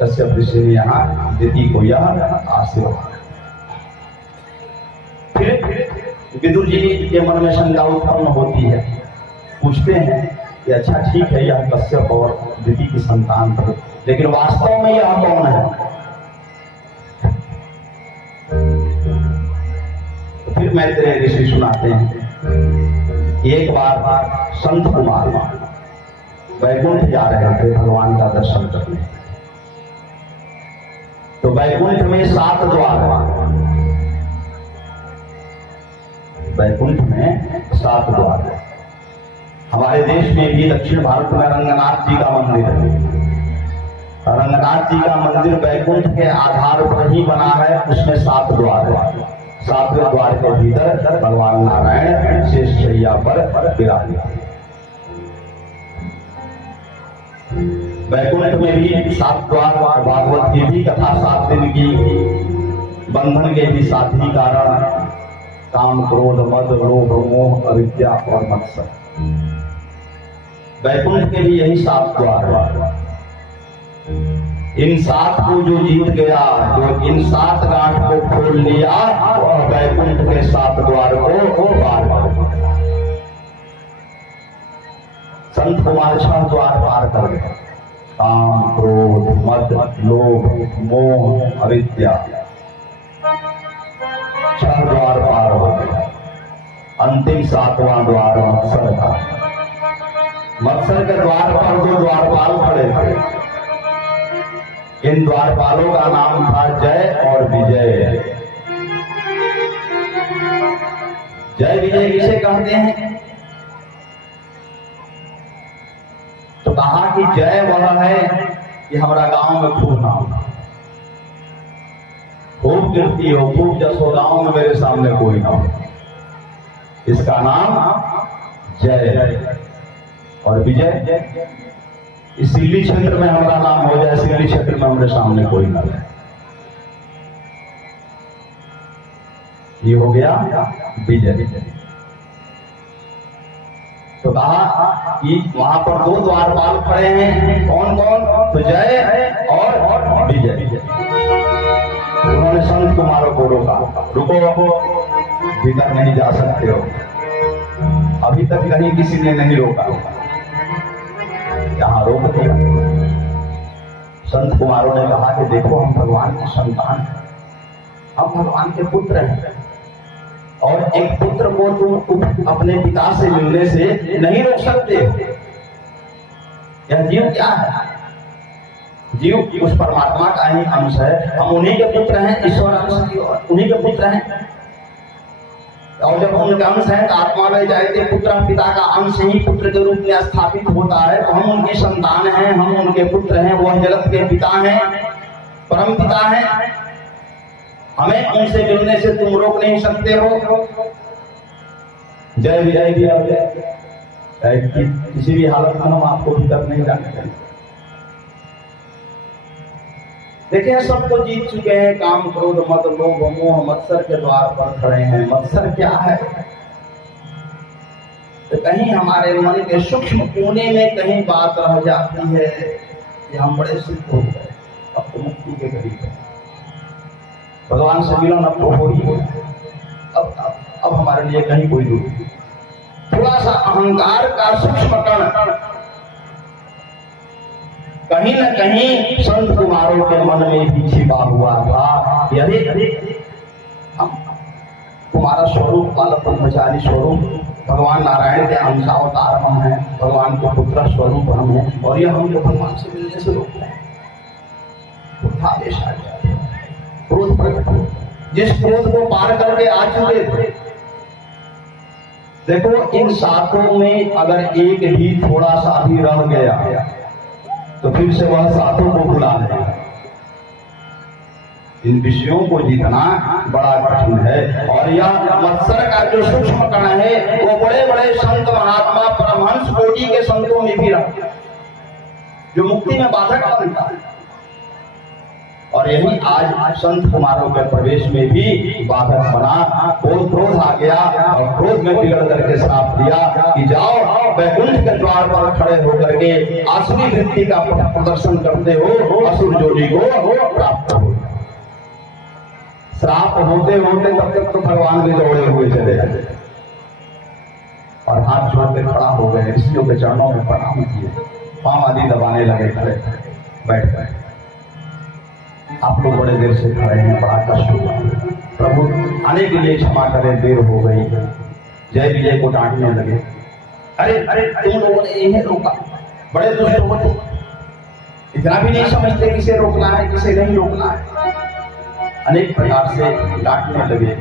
कश्यप ऋषि ने यहाँ दिति को यह आशीर्वाद। फिर विदुर जी के मन में शंका उत्पन्न होती है, पूछते हैं कि अच्छा ठीक है, यह कश्यप और दिति की संतान थे, लेकिन वास्तव में यह कौन है? फिर मैत्रेय ऋषि सुनाते हैं, एक बार संत कुमार वैकुंठ जा रहे थे भगवान का दर्शन करने। तो वैकुंठ में 7 द्वार, वैकुंठ में 7 द्वार। हमारे देश में भी दक्षिण भारत में रंगनाथ जी का मंदिर है। रंगनाथ जी का मंदिर वैकुंठ के आधार पर ही बना है, उसमें 7 द्वार है। 7वें द्वार के भीतर भगवान नारायण शेष शैया पर विराजमान। वैकुंठ में भी 7 द्वार, भागवत की भी कथा 7 दिन की, बंधन के भी 7 ही कारण, काम क्रोध मद लोभ मोह अविद्या और मत्सर। वैकुंठ के भी यही 7 द्वार। इन 7 को जो जीत गया, जो इन 7 गांठ को खोल लिया, वह वैकुंठ के 7 द्वार को पार कर गया। संत कुमार 6 द्वार पार कर गए। काम क्रोध मद लोभ मोह अविद्या 6 द्वार पार हो गए। अंतिम 7वां द्वार मत्सर का। मत्सर के द्वार पर 2 द्वारपाल खड़े थे। इन द्वारपालों का नाम था जय और विजय। जय विजय किसे कहते हैं? तो कहा कि जय वह है कि हमारा गांव में खूब नाम, खूब कीर्ति हो, खूब जस हो, गांव में मेरे सामने कोई ना हो, इसका नाम जय। और विजय इस सिल्ली क्षेत्र में हमारा नाम हो जाए, सिल्ली क्षेत्र में हमारे सामने कोई ना रहे, ये हो गया विजय। तो कहा कि वहां पर 2 द्वारपाल खड़े हैं। कौन कौन? तो जय और विजय। उन्होंने संत कुमारों को रोका, रुको, भीतर नहीं जा सकते हो। अभी तक कहीं किसी ने नहीं रोका, यहाँ रोक दिया। संत कुमारों ने कहा कि देखो, हम भगवान की संतान हैं, हम भगवान के पुत्र हैं, और एक पुत्र को तुम अपने पिता से मिलने से नहीं रोक सकते। यह जीव क्या है? जीव उस परमात्मा का ही अंश है। हम उन्हीं के पुत्र हैं, ईश्वर अंश की उन्हीं के पुत्र हैं। और जब उनके अंश हैं तो आत्मा में जाते पुत्र पिता का अंश ही पुत्र के रूप में स्थापित होता है। तो हम उनकी संतान हैं, हम उनके पुत्र हैं, वह जगत के पिता हैं, परम पिता हैं। हमें उनसे मिलने से तुम रोक नहीं सकते हो। जय विजय भी आ जाए, किसी भी हालत में हम आपको भीतर नहीं जाने देंगे। देखिए, सब तो जीत चुके हैं। काम क्रोध मद लोभ मोह मत्सर के द्वार पर खड़े हैं। मत्सर क्या है? तो कहीं हमारे मन के सूक्ष्म कोने में कहीं बात रह जाती है कि हम बड़े सिद्ध हो गए, अब तो मुक्ति के करीब है, भगवान से मिलन अब तो हो ही हो, अब हमारे लिए कहीं कोई दूर नहीं। थोड़ा सा अहंकार का सूक्ष्म कण कहीं न कहीं संत कुमारों के मन में भी छिपा हुआ था। यदि हम तुम्हारा स्वरूप वाला ब्रह्मचारी स्वरूप भगवान नारायण के अंशावतार हम हैं, भगवान के पुत्र स्वरूप हम हैं, और यह हमको भगवान से मिलने से रोक रहे हैं। आदेश आ गया, क्रोध प्रकट हो, जिस क्रोध को पार करके आ चुके थे। देखो, इन 7 में अगर एक भी थोड़ा सा भी रह गया तो फिर से वह 7 को भुला देगा। इन विषयों को जीतना बड़ा कठिन है। और यह मत्सर का जो सूक्ष्म कण है वो बड़े बड़े संत महात्मा परमहंस कोटि के संतों में भी रहता है, जो मुक्ति में बाधक बनता है। और यही आज संत कुमारों के प्रवेश में भी बाधक बना। क्रोध आ गया और क्रोध में बिगड़ करके श्राप दिया कि जाओ वैकुंठ के द्वार पर खड़े होकर के आसुरी वृत्ति का प्रदर्शन करते हो, असुर जोड़ी को प्राप्त हो। श्राप होते होते तब तक तो भगवान भी दौड़े हुए चले जाते और हाथ जोड़ के खड़ा हो गए, ऋषियों के चरणों में प्रणाम किए, पांव आदि दबाने लगे, खड़े बैठ गए। आप लोग बड़े देर से खड़े हैं, बड़ा कष्ट हुआ, प्रभु आने के लिए क्षमा करें, देर हो गई। जय विजय को डांटने लगे, अरे तुम लोगों ने इन्हें रोका, बड़े दुष्ट होते, इतना भी नहीं समझते किसे रोकना है किसे नहीं रोकना है, अनेक प्रकार से डांटने लगे।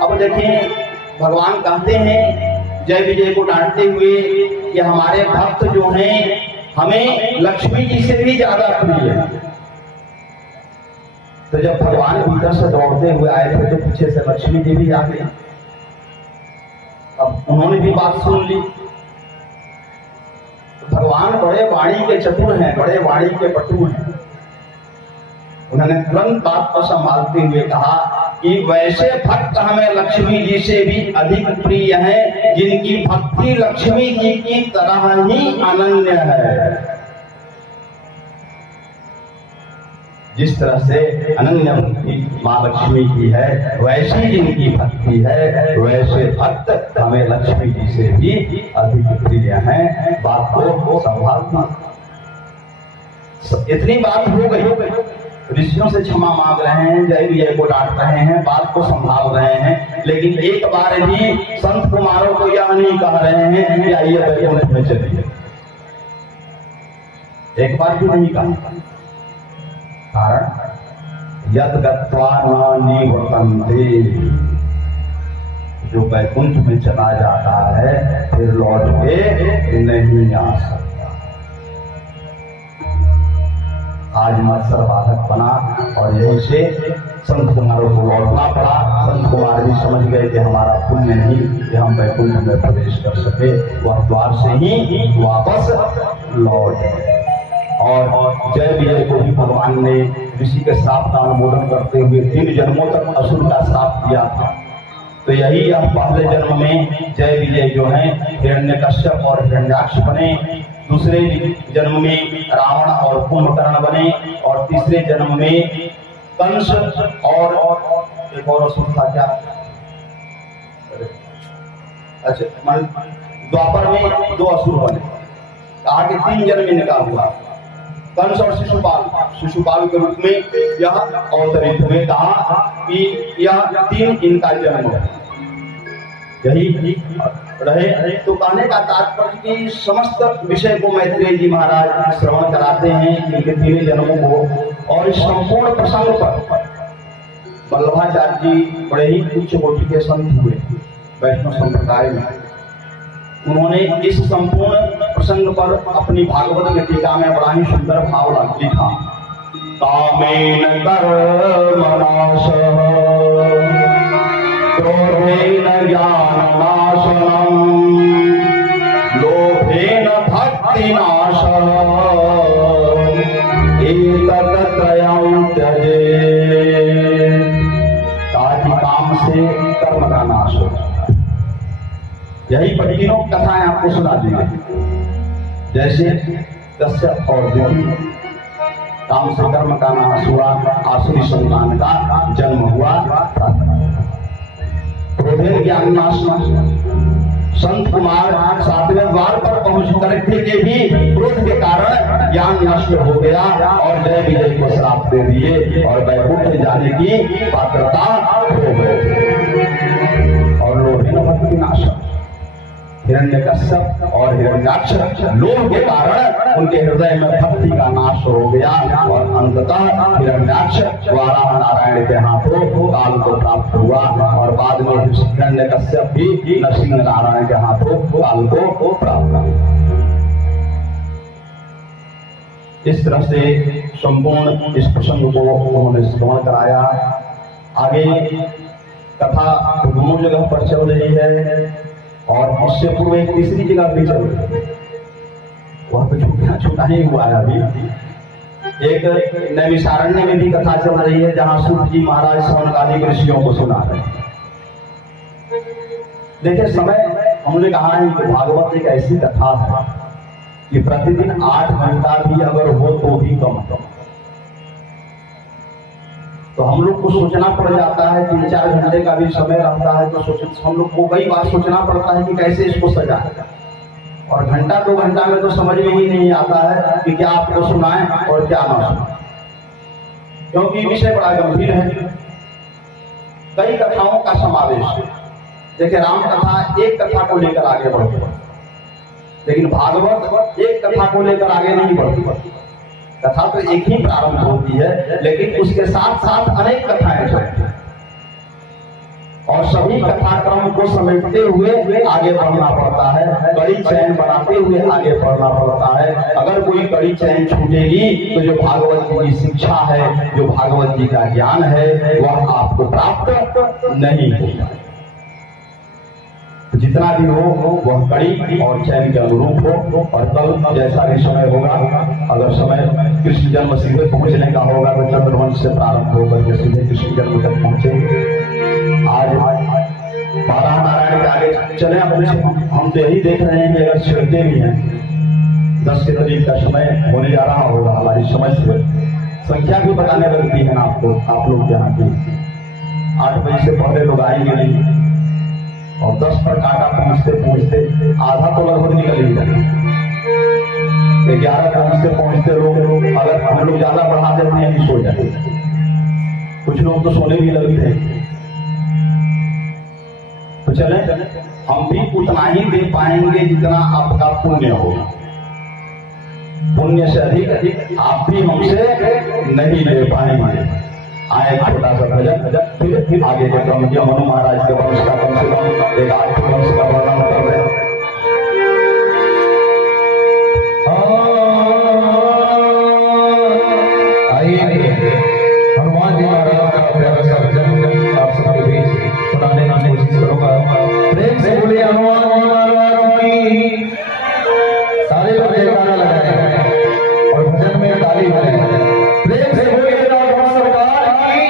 अब देखें, भगवान कहते हैं जय विजय को डांटते हुए कि हमारे भक्त जो हैं हमें लक्ष्मी जी से भी ज्यादा प्रिय है। तो जब भगवान भीतर से दौड़ते हुए आए थे तो पीछे से लक्ष्मी जी भी आ गई। अब उन्होंने भी बात सुन ली। तो भगवान बड़े वाणी के चतुर हैं, बड़े वाणी के पटु हैं। उन्होंने तुरंत बात को संभालते हुए कहा कि वैसे भक्त हमें लक्ष्मी जी से भी अधिक प्रिय हैं, जिनकी भक्ति लक्ष्मी जी की तरह ही अनन्य है। जिस तरह से अनन्य भक्ति माँ लक्ष्मी की है, वैसी जिनकी भक्ति है, वैसे भक्त हमें लक्ष्मी जी से भी अधिक प्रिय हैं। बात को संभालना। इतनी बात हो गई, ऋषियों से क्षमा मांग रहे हैं, जय विजय को डांट रहे हैं, बात को संभाल रहे हैं, लेकिन एक बार भी संत कुमारों को यह नहीं कह रहे हैं कि आइए वैकुंठ में चलिए। एक बार भी नहीं कहा। कारण यद गत्वा न निवर्तन्ते, जो वैकुंठ में चला जाता है फिर लौट के नहीं आ सकता। आज मत्सर बाधक बना और यहीं से संत कुमारों को लौटना पड़ा। संत कुमार भी समझ गए कि हमारा पुण्य नहीं कि हम वैकुंठ में प्रवेश कर सके, वह द्वार से ही वापस लौट गए। और जय विजय को भी भगवान ने ऋषि के श्राप का अनुमोदन करते हुए 3 जन्मों तक असुर का श्राप दिया था। तो यही अब पहले जन्म में जय विजय जो है हिरण्यकश्यप और हिरण्याक्ष बने, दूसरे जन्म में रावण और कुंभकर्ण बने, और तीसरे जन्म में कंस और एक और असुर था क्या, अच्छा द्वापर में 2 असुर बने। आगे 3 जन्म इनका हुआ, कंस और शिशुपाल के रूप में यह अवतरित हुए। कहा कि यह 3 इनका जन्म है, यही रहे। तो कहने का तात्पर्य कि समस्त विषय को मैत्रेय जी महाराज श्रवण कराते हैं इनके 3 जन्मों को। और इस संपूर्ण प्रसंग पर वल्लभाचार्य जी बड़े ही उच्च कोटि के संत हुए वैष्णव संप्रदाय में। उन्होंने इस संपूर्ण प्रसंग पर अपनी भागवत की टीका में बड़ा ही सुंदर भाव लिखा। कामेन कर्मनाशः क्रोधेन ज्ञाननाशनम् लोभेन भक्तिनाशः एतत्त्रयं त्यजेत्। ताकि काम से कर्म का नाश हो। यही पर तीनों कथाएं आपको सुना दी गई। जैसे कश्यप और दिति, काम से कर्म का नाश हुआ, आसुरी संतान का जन्म हुआ। क्रोधेन ज्ञान नाशना, संत कुमार 7वें द्वार पर पहुंच करके के भी क्रोध के कारण ज्ञान नष्ट हो गया और जय विजय को श्राप दे दिए और वैकुंठ जाने की पात्रता हो गए। और लोभेन भक्ति नाशक, हिरण्यकश्यप और हिरण्याक्ष लोभ के कारण उनके हृदय में भक्ति का नाश हो गया और अंततः हिरण्याक्ष वाराह नारायण के हाथों काल को प्राप्त हुआ और बाद में हिरण्यकश्यप भी नरसिंह नारायण के हाथों काल को प्राप्त हुआ। इस तरह से संपूर्ण इस प्रसंग को उन्होंने श्रवण कराया। आगे कथा दोनों जगह पर चल रही है और इससे पूर्व एक तीसरी जगह भी चल रही है, वह तो छूटा ही हुआ है। अभी एक नैमिषारण्य में भी कथा चल रही है जहां सूत जी महाराज सौनकादि ऋषियों को सुना रहे हैं। देखिए, समय हमने कहा है कि भागवत एक ऐसी कथा है कि प्रतिदिन 8 घंटा भी अगर हो तो भी कम। तो हम लोग को सोचना पड़ जाता है, 3-4 घंटे का भी समय रहता है तो हम लोग को कई बार सोचना पड़ता है कि कैसे इसको सजाएं। और घंटा 2 घंटा में तो समझ में ही नहीं आता है कि क्या आपको सुनाएं और क्या ना सुनाएं, क्योंकि विषय बड़ा गंभीर है। कई कथाओं का समावेश है। देखिए, राम कथा एक कथा को लेकर आगे बढ़ती है, लेकिन भागवत एक कथा को लेकर आगे नहीं बढ़ती। कथा तो एक ही प्रारंभ होती है, लेकिन उसके साथ साथ अनेक कथाएं चलती हैं और सभी कथाक्रम को समेटते हुए आगे बढ़ना पड़ता है। कड़ी चैन बनाते हुए आगे बढ़ना पड़ता है। अगर कोई कड़ी चैन छूटेगी तो जो भागवत जी की शिक्षा है, जो भागवत जी का ज्ञान है, वह आपको प्राप्त नहीं होगा। तो जितना भी हो वह कड़ी और चैन के अनुरूप हो। और कल जैसा भी समय होगा, अगर समय कृष्ण जन्म सीधे पहुंचने का होगा तो चंद्रवंश से प्रारंभ होकर के सीधे कृष्ण जन्म तक पहुंचे। आज बारह नारायण के आगे चले। हम तो यही देख रहे हैं कि अगर छिड़ते भी हैं 10 के करीब का समय होने जा रहा होगा, हमारी समझ से संख्या भी बताने लगती है ना आपको। आप लोग यहाँ की 8 बजे से पहले लोग आएंगे नहीं और 10 पर काटा पहुंचते पहुंचते आधा तो लगभग निकल ही जाए। 11 पहुंचते लोग अगर हम लोग ज्यादा बढ़ा देते हैं कि सो जाते। कुछ लोग तो सोने भी लगते हैं। तो चले हम भी उतना ही दे पाएंगे जितना आपका पुण्य होगा। पुण्य से अधिक आप भी हमसे नहीं ले पाएंगे। आए छोटा सा भजन, फिर आगे के क्रम किया। मनु महाराज के वंश का कम से कम एक 8 वंश का वर्णन कर रहे हैं। हनुमान जी महाराज का प्यारा सा भजन आप सबके बीच सुनाने की कोशिश करूंगा। प्रेम से बोले हनुमान जी महाराज की। सारे लोग जयकारा लगाए और भजन में ताली बजाए। प्रेम से बोले राघव सरकार की।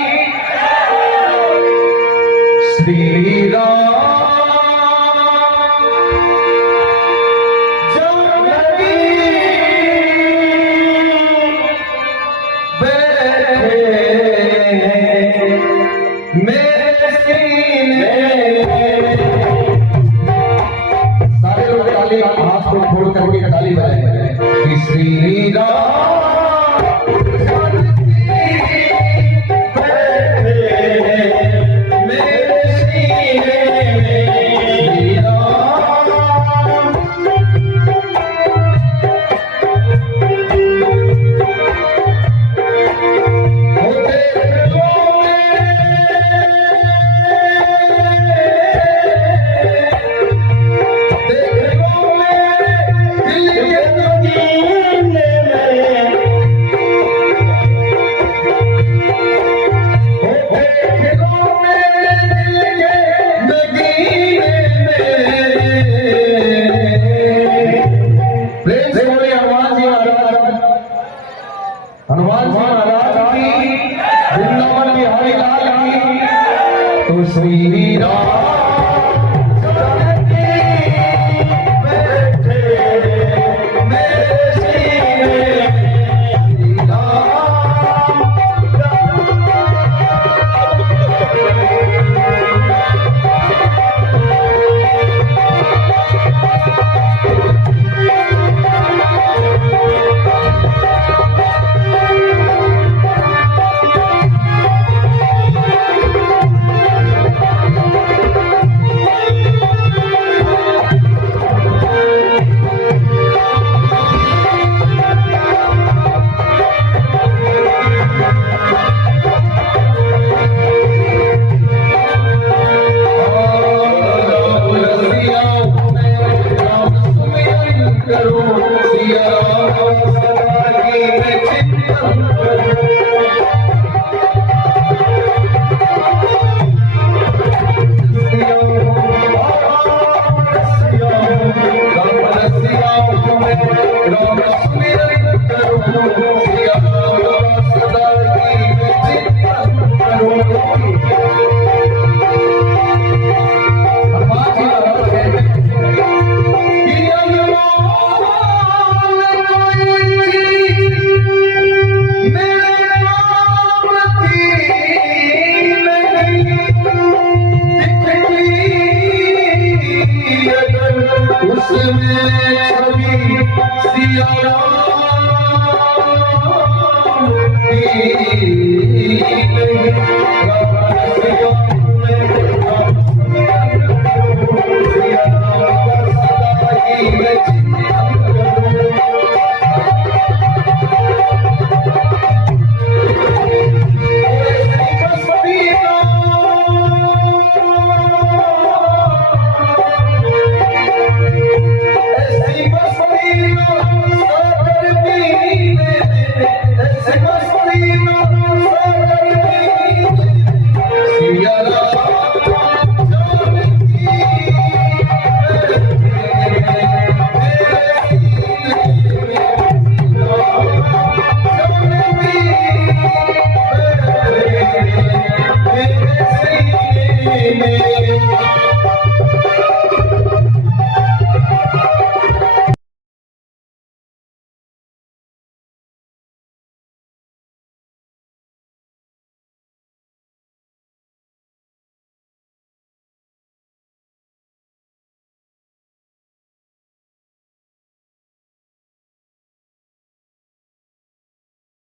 श्री राम जानकी मेरे सीने। सारे लोग ताली हाथ को खोल करके ताली बजाएंगे। श्री राम